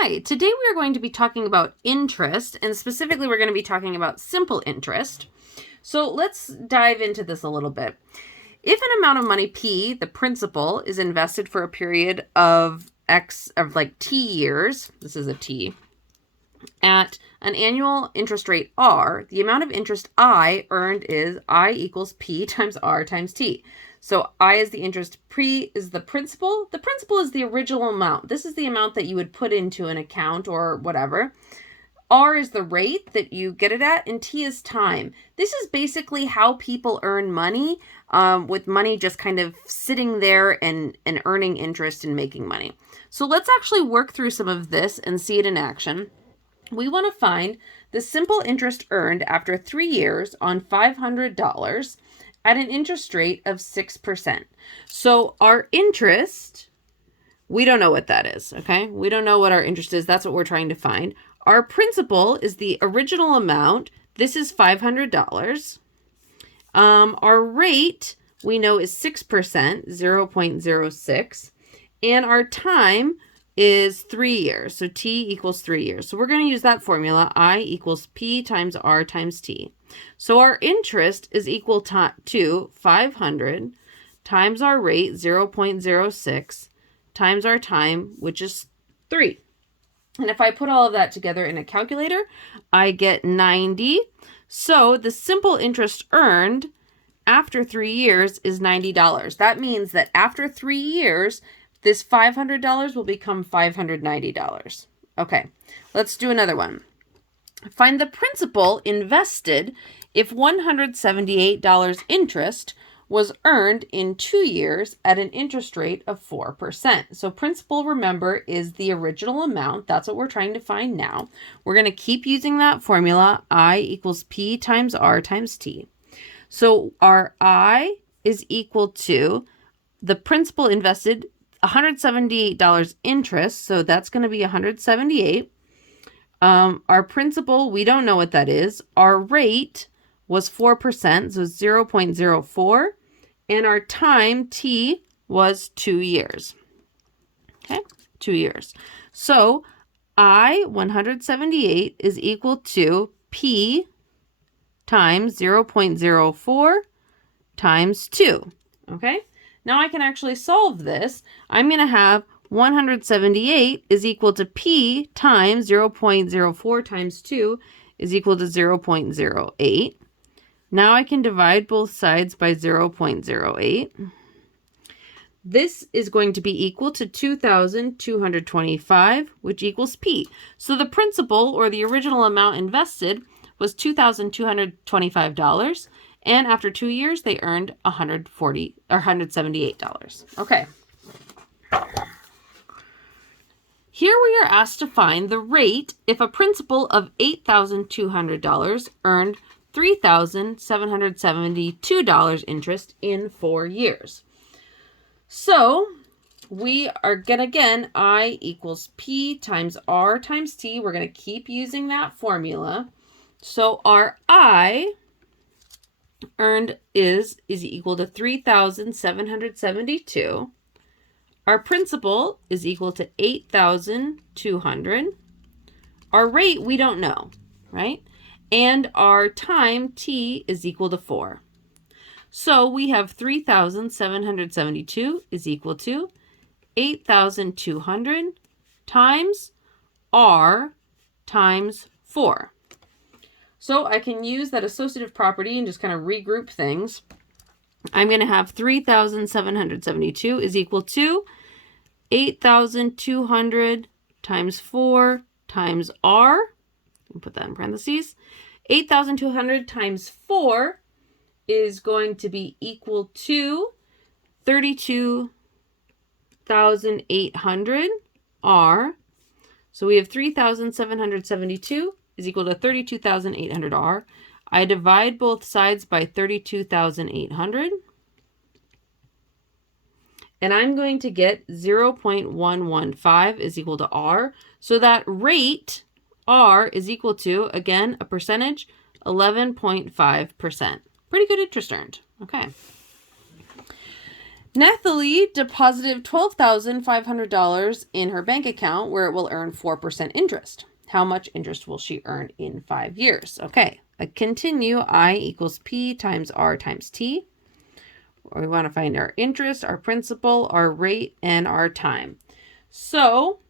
Hi, today we are going to be talking about interest, and specifically we're going to be talking about simple interest. So let's dive into this a little bit. If an amount of money, P, the principal, is invested for a period of X, of like T years, this is a T, at an annual interest rate R, the amount of interest I earned is I equals P times R times T. So I is the interest, P is the principal. The principal is the original amount. This is the amount that you would put into an account or whatever. R is the rate that you get it at, and T is time. This is basically how people earn money, with money just kind of sitting there and earning interest and making money. So let's actually work through some of this and see it in action. We want to find the simple interest earned after 3 years on $500 at an interest rate of 6%. So our interest, we don't know what that is, okay? We don't know what our interest is. That's what we're trying to find. Our principal is the original amount. This is $500. Our rate, we know, is 6%, 0.06. And our time is 3 years. So T equals 3 years. So we're going to use that formula. I equals P times R times T. So our interest is equal to 500 times our rate, 0.06, times our time, which is 3. And if I put all of that together in a calculator, I get 90. So the simple interest earned after 3 years is $90. That means that after 3 years, this $500 will become $590. Okay, let's do another one. Find the principal invested if $178 interest was earned in 2 years at an interest rate of 4%. So principal, remember, is the original amount. That's what we're trying to find now. We're going to keep using that formula, I equals P times R times T. So our I is equal to the principal invested, $178 interest, so that's going to be $178. Our principal, we don't know what that is. Our rate was 4%, so 0.04. And our time, T, was 2 years. Okay, 2 years. So I, 178, is equal to P times 0.04 times 2. Okay, now I can actually solve this. I'm going to have 178 is equal to P times 0.04 times 2 is equal to 0.08. Now I can divide both sides by 0.08. This is going to be equal to 2,225, which equals P. So the principal, or the original amount invested, was $2,225. And after 2 years, they earned $178. Okay. Here we are asked to find the rate if a principal of $8,200 earned $3,772 interest in 4 years. So we are going to, again, I equals P times R times T. We're going to keep using that formula. So our I earned is equal to 3,772. Our principal is equal to 8,200. Our rate, we don't know, right? And our time, T, is equal to 4. So we have 3,772 is equal to 8,200 times R times 4. So I can use that associative property and just kind of regroup things. I'm going to have 3,772 is equal to 8,200 times 4 times R. I'll put that in parentheses. 8,200 times 4 is going to be equal to 32,800 R. So we have 3,772 is equal to 32,800 R. I divide both sides by 32,800. And I'm going to get 0.115 is equal to R. So that rate, R, is equal to, again, a percentage, 11.5%. Pretty good interest earned. Okay. Nathalie deposited $12,500 in her bank account where it will earn 4% interest. How much interest will she earn in 5 years? Okay, I continue. I equals P times R times T. We want to find our interest, our principal, our rate, and our time. So,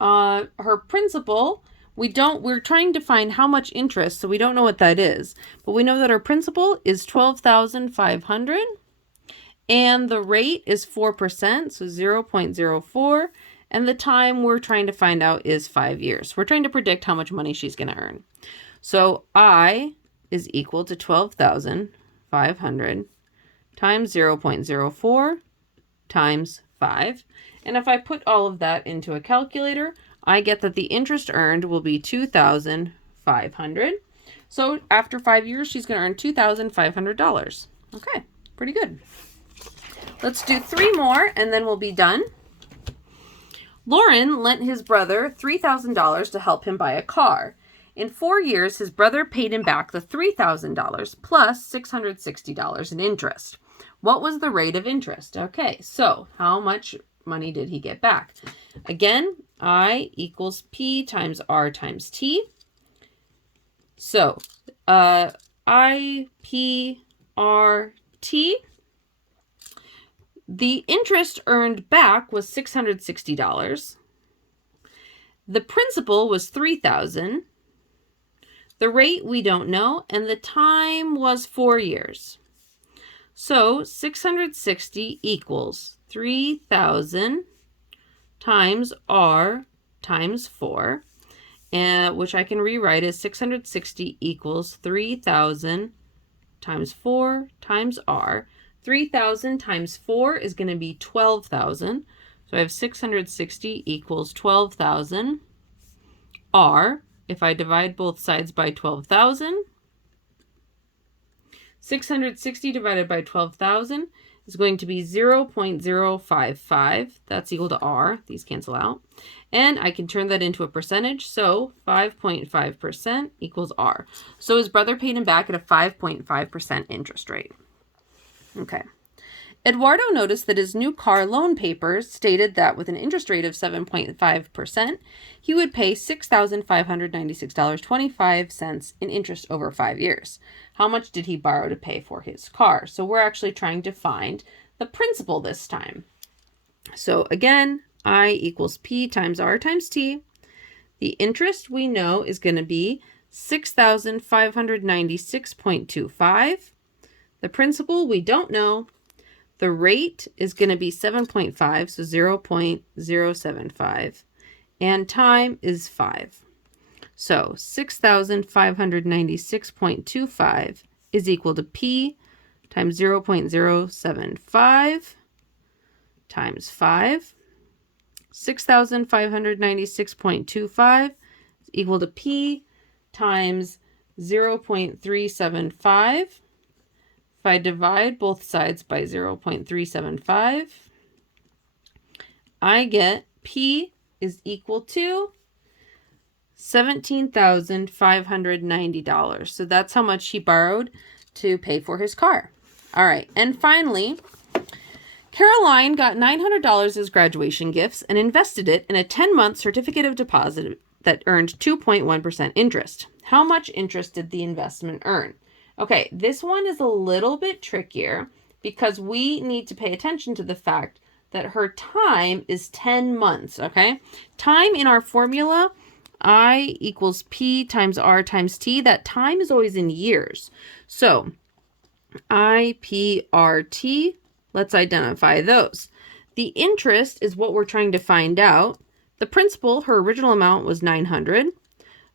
her principal, we're trying to find how much interest, so we don't know what that is. But we know that our principal is $12,500. And the rate is 4%, so 0.04. And the time we're trying to find out is 5 years. We're trying to predict how much money she's going to earn. So I is equal to 12,500 times 0.04 times 5. And if I put all of that into a calculator, I get that the interest earned will be 2,500. So after 5 years, she's going to earn $2,500. Okay, pretty good. Let's do 3 more and then we'll be done. Lauren lent his brother $3,000 to help him buy a car. In 4 years, his brother paid him back the $3,000 plus $660 in interest. What was the rate of interest? Okay, so how much money did he get back? Again, I equals P times R times T. So, I, P, R, T. The interest earned back was $660. The principal was $3,000. The rate we don't know, and the time was 4 years. So 660 equals 3,000 times R times 4, which I can rewrite as 660 equals 3,000 times 4 times R. 3,000 times 4 is going to be 12,000. So I have 660 equals 12,000 R. If I divide both sides by 12,000, 660 divided by 12,000 is going to be 0.055. That's equal to R. These cancel out. And I can turn that into a percentage. So 5.5% equals R. So his brother paid him back at a 5.5% interest rate. Okay. Eduardo noticed that his new car loan papers stated that with an interest rate of 7.5%, he would pay $6,596.25 in interest over 5 years. How much did he borrow to pay for his car? So we're actually trying to find the principal this time. So again, I equals P times R times T. The interest we know is going to be 6,596.25. The principal we don't know. The rate is going to be 7.5, so 0.075. And time is 5. So 6,596.25 is equal to P times 0.075 times 5. 6,596.25 is equal to P times 0.375. If I divide both sides by 0.375, I get P is equal to $17,590. So that's how much he borrowed to pay for his car. All right. And finally, Caroline got $900 as graduation gifts and invested it in a 10-month certificate of deposit that earned 2.1% interest. How much interest did the investment earn? Okay, this one is a little bit trickier because we need to pay attention to the fact that her time is 10 months, okay? Time in our formula, I equals P times R times T. That time is always in years. So, IPRT, let's identify those. The interest is what we're trying to find out. The principal, her original amount was $900.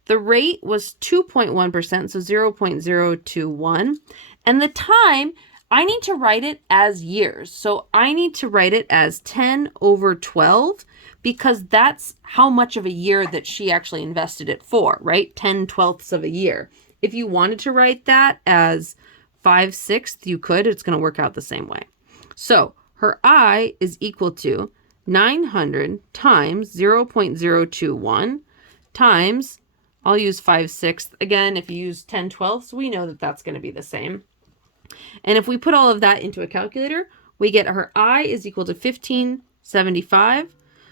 The rate was 2.1%, so 0.021. And the time, I need to write it as years. So I need to write it as 10 over 12 because that's how much of a year that she actually invested it for, right? 10/12 of a year. If you wanted to write that as 5/6, you could. It's going to work out the same way. So her I is equal to 900 times 0.021 times, I'll use 5/6. Again, if you use 10/12, we know that that's going to be the same. And if we put all of that into a calculator, we get her I is equal to $15.75.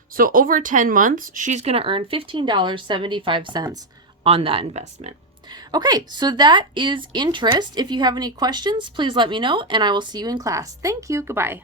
So over 10 months, she's going to earn $15.75 on that investment. Okay, so that is interest. If you have any questions, please let me know, and I will see you in class. Thank you. Goodbye.